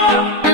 Oh.